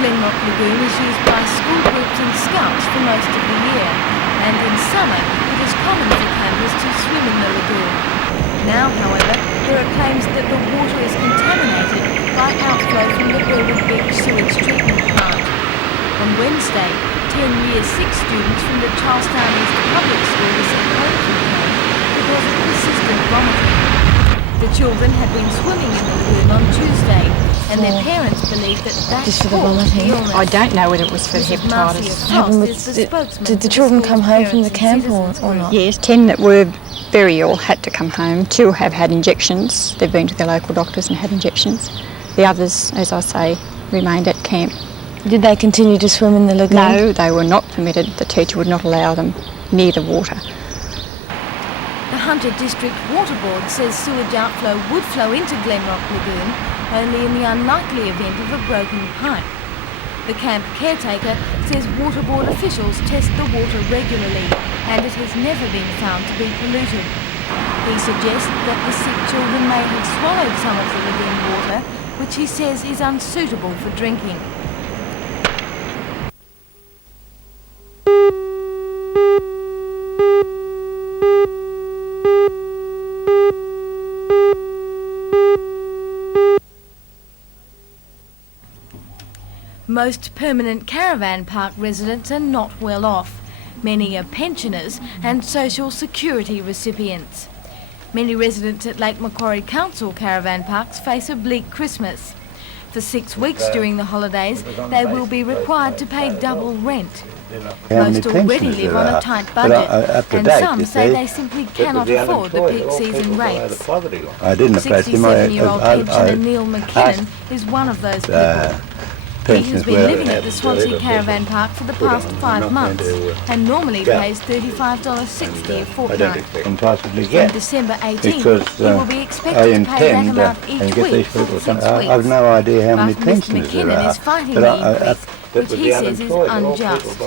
Glenrock Lagoon is used by school groups and scouts for most of the year, and in summer it is common for campers to swim in the lagoon. Now, however, there are claims that the water is contaminated by outflow from the Burwood Beach sewage treatment plant. On Wednesday, 10 Year 6 students from the Charlestown East Public School were sent home from camp because of persistent vomiting. The children had been swimming in the lagoon on Tuesday, and their parents believe that just for the vomiting. I don't know whether it was for hepatitis. Did the children come home from the camp or not? Yes, 10 that were very ill had to come home. 2 have had injections. They've been to their local doctors and had injections. The others, as I say, remained at camp. Did they continue to swim in the lagoon? No, they were not permitted. The teacher would not allow them near the water. The Hunter District Water Board says sewage outflow would flow into Glenrock Lagoon only in the unlikely event of a broken pipe. The camp caretaker says Water Board officials test the water regularly and it has never been found to be polluted. He suggests that the sick children may have swallowed some of the lagoon water, which he says is unsuitable for drinking. Most permanent caravan park residents are not well off. Many are pensioners and social security recipients. Many residents at Lake Macquarie Council caravan parks face a bleak Christmas. For 6 weeks during the holidays, they will be required to pay double rent. Most already live on a tight budget, and some say they simply cannot afford the peak season rates. 67-year-old pensioner Neil McKinnon is one of those people. He has been living at the Swansea Caravan Park for the past 5 months and normally pays $35.60 a fortnight. From December 18th, he will be expected to pay that amount each week for 6 weeks. I've no idea how many pensioners there are. But Mr. McKinnon is fighting the increase, which he says is unjust.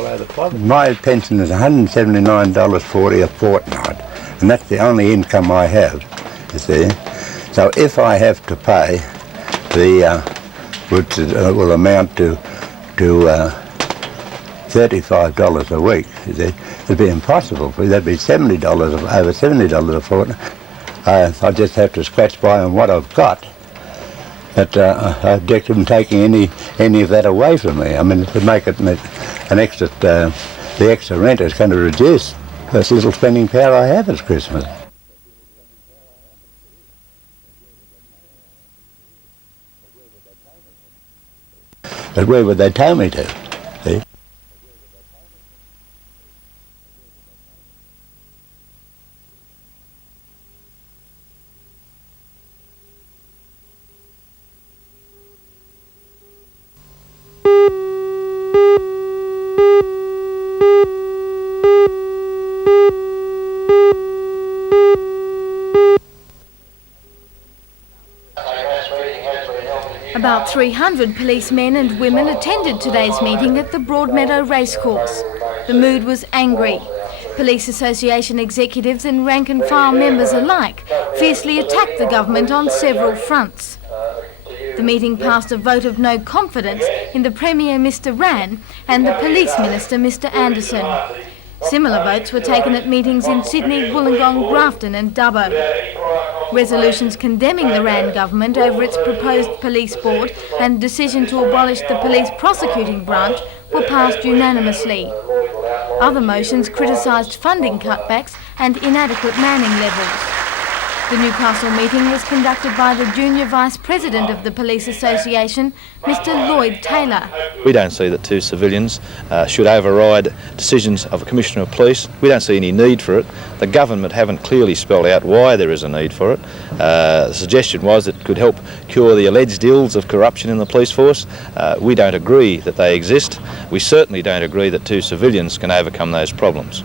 My pension is $179.40 a fortnight, and that's the only income I have, you see. So if I have to pay the which will amount to $35 a week. It'd be impossible for me. That'd be $70, over $70 a fortnight. I just have to scratch by on what I've got. But I object to them taking any of that away from me. I mean, to make it an extra, the extra rent is going to reduce this little spending power I have at Christmas. But where would they tow me to? See? About 300 policemen and women attended today's meeting at the Broadmeadow Racecourse. The mood was angry. Police Association executives and rank and file members alike fiercely attacked the government on several fronts. The meeting passed a vote of no confidence in the Premier Mr Rann and the Police Minister Mr Anderson. Similar votes were taken at meetings in Sydney, Wollongong, Grafton and Dubbo. Resolutions condemning the Rann government over its proposed police board and decision to abolish the police prosecuting branch were passed unanimously. Other motions criticised funding cutbacks and inadequate manning levels. The Newcastle meeting was conducted by the Junior Vice President of the Police Association, Mr Lloyd Taylor. We don't see that 2 civilians should override decisions of a Commissioner of Police. We don't see any need for it. The government haven't clearly spelled out why there is a need for it. The suggestion was it could help cure the alleged ills of corruption in the police force. We don't agree that they exist. We certainly don't agree that 2 civilians can overcome those problems.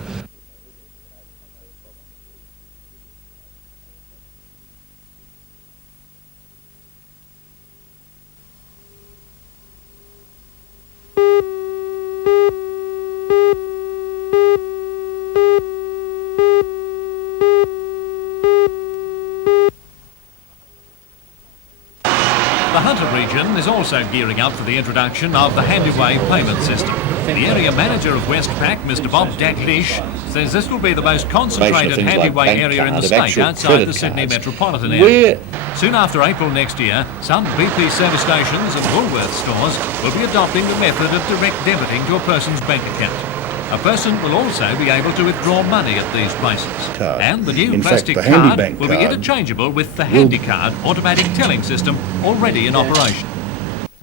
Hunter region is also gearing up for the introduction of the Handyway payment system. The area manager of Westpac, Mr Bob Daglish, says this will be the most concentrated Handyway area in the state outside the Sydney metropolitan area. Soon after April next year, some BP service stations and Woolworths stores will be adopting the method of direct debiting to a person's bank account. A person will also be able to withdraw money at these places. And the new plastic card will be interchangeable with the Handycard automatic telling system already in operation.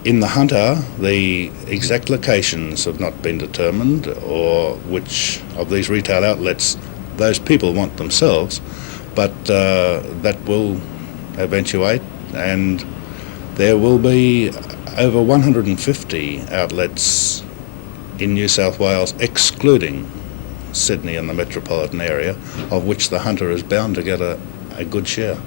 In the Hunter, the exact locations have not been determined, or which of these retail outlets those people want themselves, but that will eventuate, and there will be over 150 outlets in New South Wales, excluding Sydney and the metropolitan area, of which the Hunter is bound to get a good share.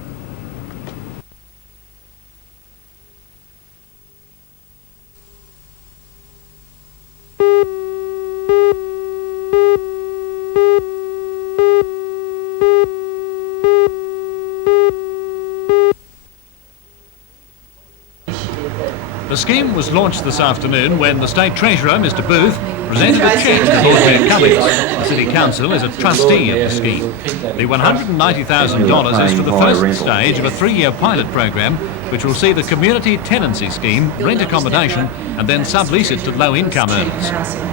The scheme was launched this afternoon when the State Treasurer, Mr Booth, presented a cheque to Lord Mayor Cummings. The City Council is a trustee of the scheme. The $190,000 is for the first stage of a 3-year pilot program which will see the community tenancy scheme rent accommodation and then sublease it to low-income earners.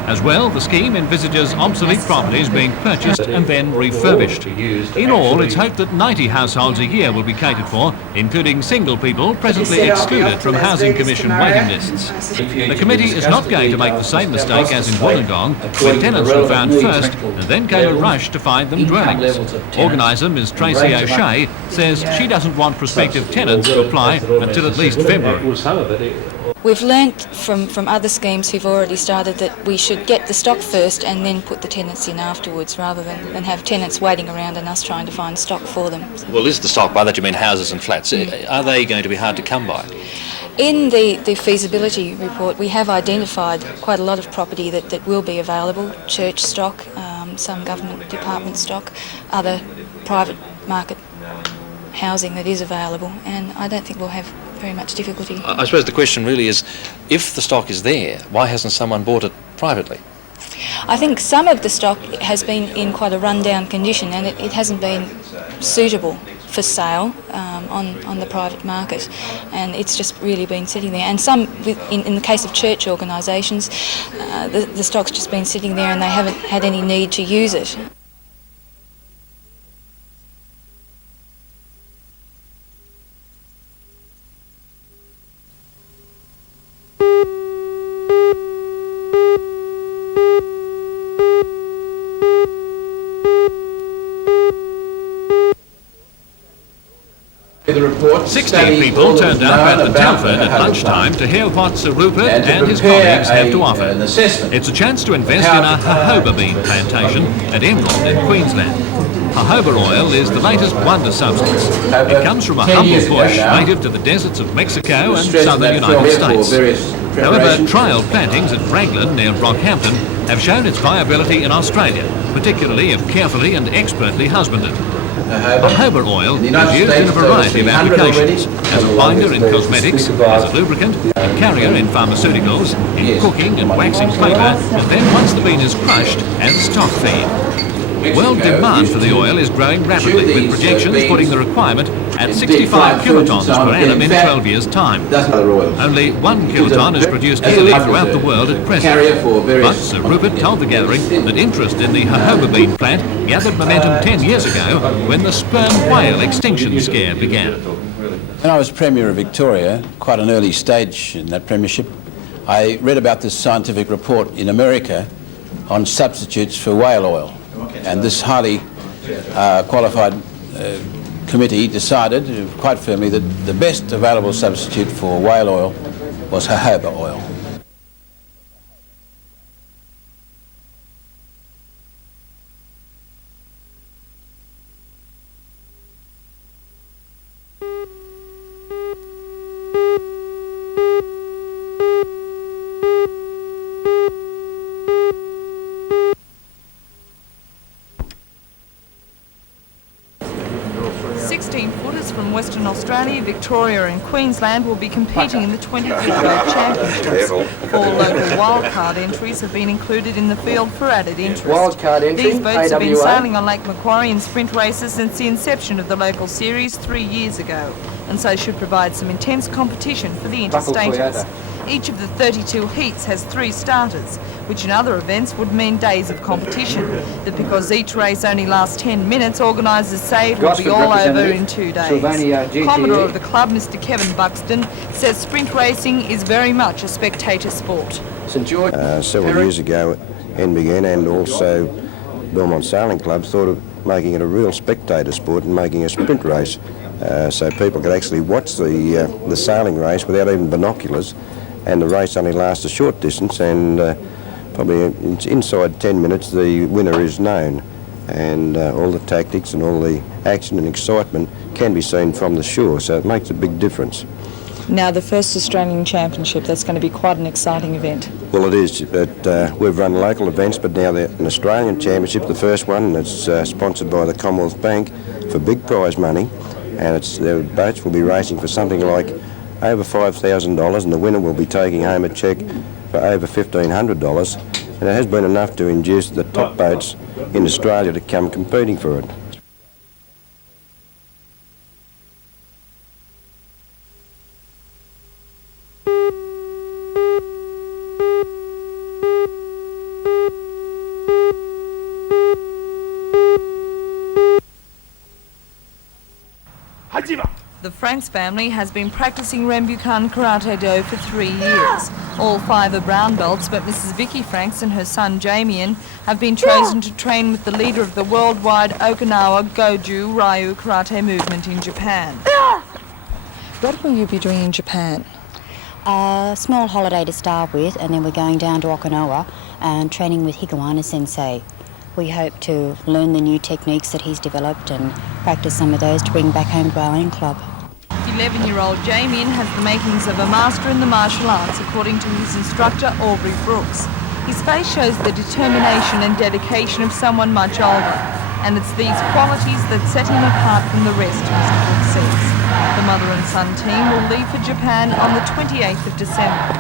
As well, the scheme envisages obsolete properties being purchased and then refurbished. In all, it's hoped that 90 households a year will be catered for, including single people presently excluded from Housing Commission waiting lists. The committee is not going to make the same mistake as in Wollongong, where tenants were found first and then came a rush to find them dwellings. Organiser Ms Tracy O'Shea says she doesn't want prospective tenants to apply until at least February. We've learnt from other schemes who've already started that we should get the stock first and then put the tenants in afterwards, rather than have tenants waiting around and us trying to find stock for them. Well, is the stock, by that you mean houses and flats, are they going to be hard to come by? In the feasibility report, we have identified quite a lot of property that will be available: church stock, some government department stock, other private market housing that is available, and I don't think we'll have very much difficulty. I suppose the question really is, if the stock is there, why hasn't someone bought it privately? I think some of the stock has been in quite a rundown condition, and it hasn't been suitable for sale on the private market, and it's just really been sitting there. And some, in the case of church organisations, the stock's just been sitting there and they haven't had any need to use it. The report, 16 people turned up at the Telford at lunchtime to hear what Sir Rupert and his colleagues have to offer. It's a chance to invest in a jojoba bean plantation at Emerald in Queensland. Jojoba oil is the latest wonder substance. It comes from a humble bush native to the deserts of Mexico and southern United States. However, trial plantings at Raglan near Rockhampton have shown its viability in Australia, particularly if carefully and expertly husbanded. Jojoba oil is used in a variety of applications, as a binder in cosmetics, as a lubricant, a carrier in pharmaceuticals, in cooking and waxing paper, and then once the bean is crushed, as stock feed. World demand for the oil is growing rapidly, with projections putting the requirement at 65 kilotons per annum in 12 years' time. Only 1 kiloton is produced yearly throughout the world at present. But Sir Rupert told the gathering that interest in the jojoba bean plant gathered momentum 10 years ago when the sperm whale extinction scare began. When I was Premier of Victoria, quite an early stage in that premiership, I read about this scientific report in America on substitutes for whale oil. And this highly qualified committee decided quite firmly that the best available substitute for whale oil was jojoba oil. from Western Australia, Victoria and Queensland will be competing in the 24-Road Championships. 4 local wildcard entries have been included in the field for added interest. These boats have been sailing on Lake Macquarie in sprint races since the inception of the local series 3 years ago, and so should provide some intense competition for the interstaters. Each of the 32 heats has 3 starters, which in other events would mean days of competition. But because each race only lasts 10 minutes, organisers say it will be all over in 2 days. Commodore of the club, Mr Kevin Buxton, says sprint racing is very much a spectator sport. Several years ago, NBN and also Belmont Sailing Club thought of making it a real spectator sport and making a sprint race, so people could actually watch the sailing race without even binoculars, and the race only lasts a short distance, and probably inside 10 minutes the winner is known, and all the tactics and all the action and excitement can be seen from the shore, so it makes a big difference. Now, the first Australian Championship, that's going to be quite an exciting event. Well, it is, but we've run local events, but now they're an Australian Championship, the first one, that's sponsored by the Commonwealth Bank for big prize money, and the boats will be racing for something like over $5,000, and the winner will be taking home a cheque for over $1,500, and it has been enough to induce the top boats in Australia to come competing for it. The Franks family has been practising Rembukan Karate Do for 3 years. All 5 are brown belts, but Mrs Vicky Franks and her son Jamien have been chosen to train with the leader of the worldwide Okinawa Goju Ryu karate movement in Japan. What will you be doing in Japan? A small holiday to start with, and then we're going down to Okinawa and training with Higawana Sensei. We hope to learn the new techniques that he's developed and practice some of those to bring back home to our own club. 11-year-old Jamien has the makings of a master in the martial arts, according to his instructor Aubrey Brooks. His face shows the determination and dedication of someone much older, and it's these qualities that set him apart from the rest, Mr Brooks says. The mother and son team will leave for Japan on the 28th of December.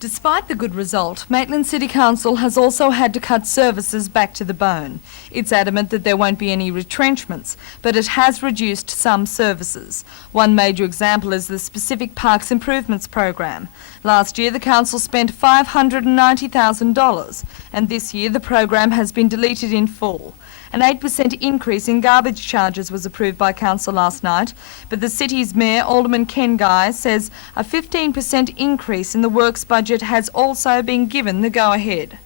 Despite the good result, Maitland City Council has also had to cut services back to the bone. It's adamant that there won't be any retrenchments, but it has reduced some services. One major example is the Specific Parks Improvements Program. Last year, the council spent $590,000, and this year the program has been deleted in full. An 8% increase in garbage charges was approved by council last night, but the city's mayor, Alderman Ken Guy, says a 15% increase in the works budget has also been given the go-ahead.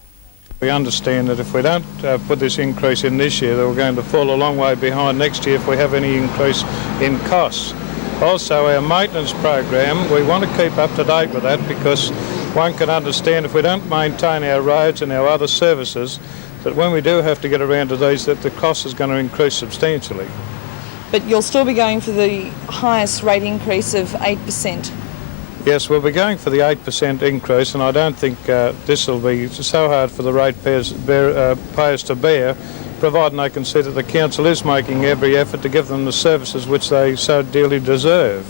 We understand that if we don't put this increase in this year, that we're going to fall a long way behind next year if we have any increase in costs. Also, our maintenance program, we want to keep up to date with that, because one can understand if we don't maintain our roads and our other services, that when we do have to get around to these, that the cost is going to increase substantially. But you'll still be going for the highest rate increase of 8%? Yes, we'll be going for the 8% increase, and I don't think this will be so hard for the ratepayers to bear, providing they can see that the council is making every effort to give them the services which they so dearly deserve.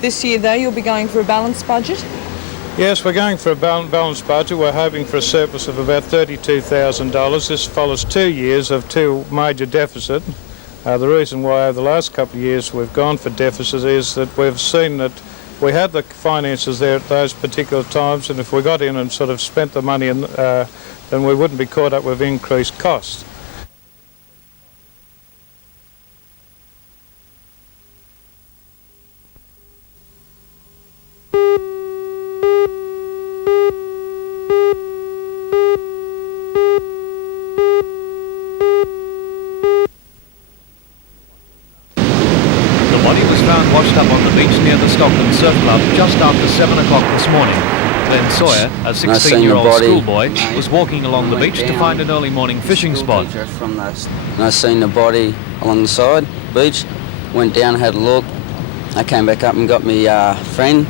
This year, though, you'll be going for a balanced budget? Yes, we're going for a balanced budget. We're hoping for a surplus of about $32,000. This follows 2 years of 2 major deficit. The reason why over the last couple of years we've gone for deficit is that we've seen that we had the finances there at those particular times, and if we got in and sort of spent the money, then we wouldn't be caught up with increased costs. Washed up on the beach near the Stockton Surf Club just after 7 o'clock this morning. Glenn Sawyer, a 16-year-old schoolboy, was walking along the beach to find an early morning fishing spot. And I seen the body along the side, beach, went down, had a look. I came back up and got my friend,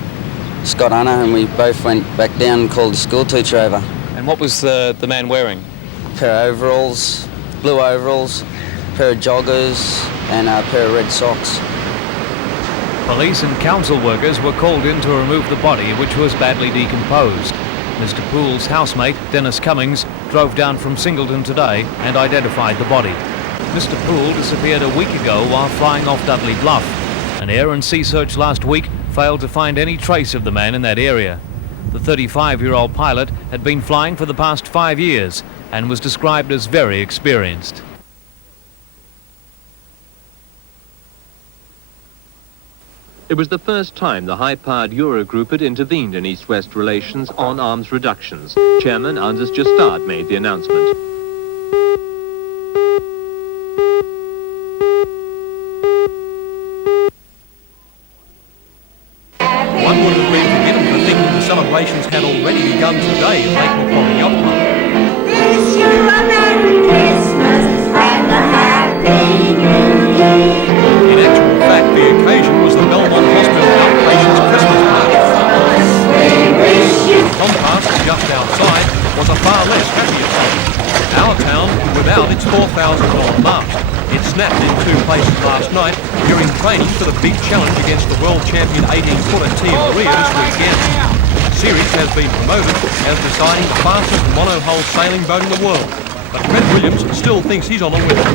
Scott Hunter, and we both went back down and called the school teacher over. And what was the man wearing? A pair of overalls, blue overalls, a pair of joggers and a pair of red socks. Police and council workers were called in to remove the body, which was badly decomposed. Mr. Poole's housemate, Dennis Cummings, drove down from Singleton today and identified the body. Mr. Poole disappeared a week ago while flying off Dudley Bluff. An air and sea search last week failed to find any trace of the man in that area. The 35-year-old pilot had been flying for the past 5 years and was described as very experienced. It was the first time the high-powered Eurogroup had intervened in East-West relations on arms reductions. Chairman Anders Justad made the announcement. One would have been forgiven for thinking the celebrations had already begun today in Lake Macquarie Yacht Club. Wish you a Merry Christmas and a Happy New Year. In actual fact, the occasion was the Belmont Hospital outpatients Christmas party. The contrast just outside was a far less happy affair. Our town without its $4,000 mast. It snapped in 2 places last night during training for the big challenge against the world champion 18-footer Tia Maria this weekend. Series has been promoted as deciding the fastest monohull sailing boat in the world, but Fred Williams still thinks he's on a winner.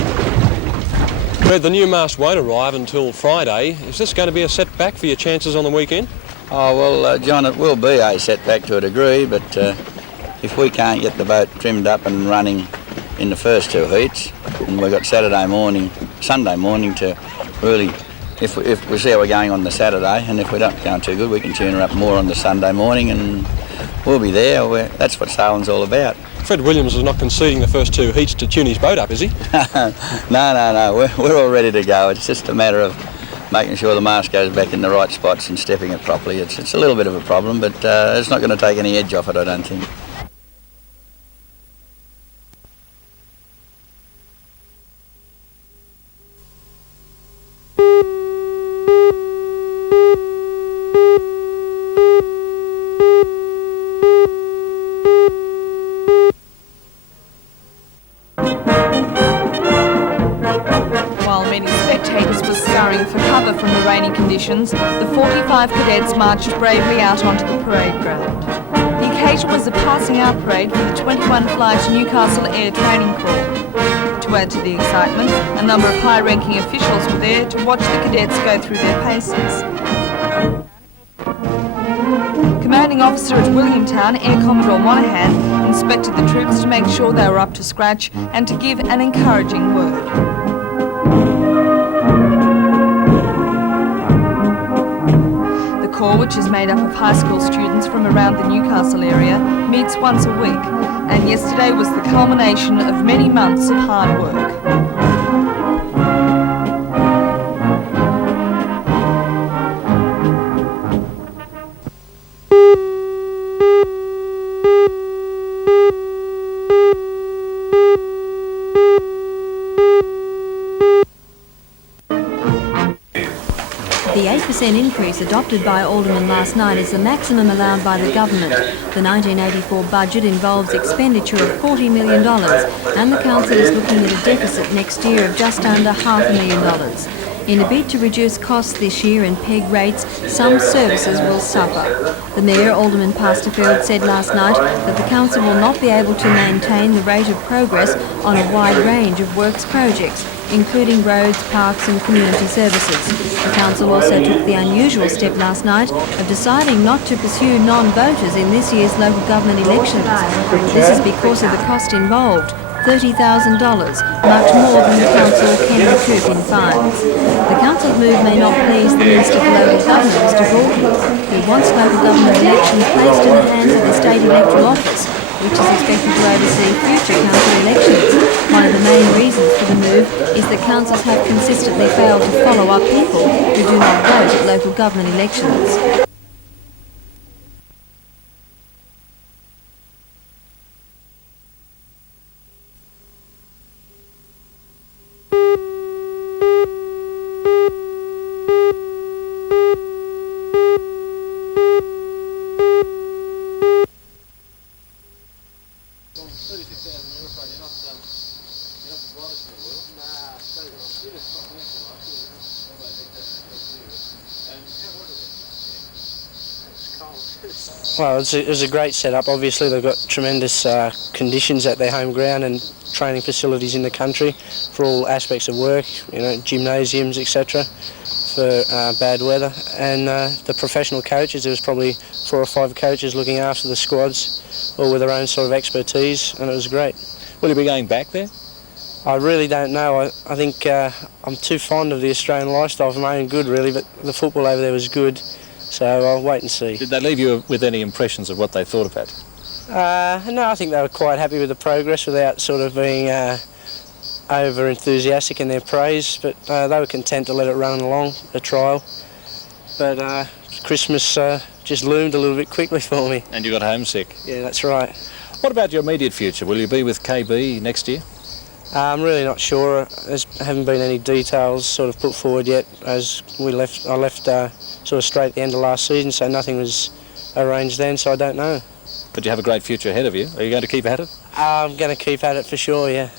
Fred, the new mast won't arrive until Friday. Is this going to be a setback for your chances on the weekend? Oh, well, John, it will be a setback to a degree, but if we can't get the boat trimmed up and running in the first 2 heats, and we've got Sunday morning to really, if we see how we're going on the Saturday, and if we're not going too good, we can tune her up more on the Sunday morning, and we'll be there. That's what sailing's all about. Fred Williams is not conceding the first 2 heats to tune his boat up, is he? No. We're all ready to go. It's just a matter of making sure the mast goes back in the right spots and stepping it properly. It's a little bit of a problem, but it's not going to take any edge off it, I don't think. The 45 cadets marched bravely out onto the parade ground. The occasion was a passing out parade for the 21-flight Newcastle Air Training Corps. To add to the excitement, a number of high-ranking officials were there to watch the cadets go through their paces. Commanding officer at Williamtown, Air Commodore Monaghan, inspected the troops to make sure they were up to scratch and to give an encouraging word. The Corps, which is made up of high school students from around the Newcastle area, meets once a week, and yesterday was the culmination of many months of hard work. The 8% increase adopted by Aldermen last night is the maximum allowed by the government. The 1984 budget involves expenditure of $40 million and the council is looking at a deficit next year of just under $500,000. In a bid to reduce costs this year and peg rates, some services will suffer. The Mayor, Alderman Pasterfield, said last night that the council will not be able to maintain the rate of progress on a wide range of works projects, including roads, parks and community services. The council also took the unusual step last night of deciding not to pursue non-voters in this year's local government elections. This is because of the cost involved, $30,000, much more than the council can recoup in fines. The council's move may not please the Minister for Local Government, Mr Broughton, who wants local government elections placed in the hands of the State Electoral Office, which is expected to oversee future council elections. One of the main reasons for the move is that councils have consistently failed to follow up people who do not vote at local government elections. Well, it was a great setup. Obviously, they've got tremendous conditions at their home ground and training facilities in the country for all aspects of work, you know, gymnasiums, etc., for bad weather. And the professional coaches, there was probably 4 or 5 coaches looking after the squads, all with their own sort of expertise, and it was great. Will you be going back there? I really don't know. I think I'm too fond of the Australian lifestyle for my own good, really, but the football over there was good. So I'll wait and see. Did they leave you with any impressions of what they thought about it? No, I think they were quite happy with the progress without sort of being over enthusiastic in their praise, but they were content to let it run along, a trial. But Christmas just loomed a little bit quickly for me. And you got homesick? Yeah, that's right. What about your immediate future? Will you be with KB next year? I'm really not sure. There haven't been any details sort of put forward yet. As I left sort of straight at the end of last season, so nothing was arranged then, so I don't know. But you have a great future ahead of you. Are you going to keep at it? I'm going to keep at it for sure, yeah.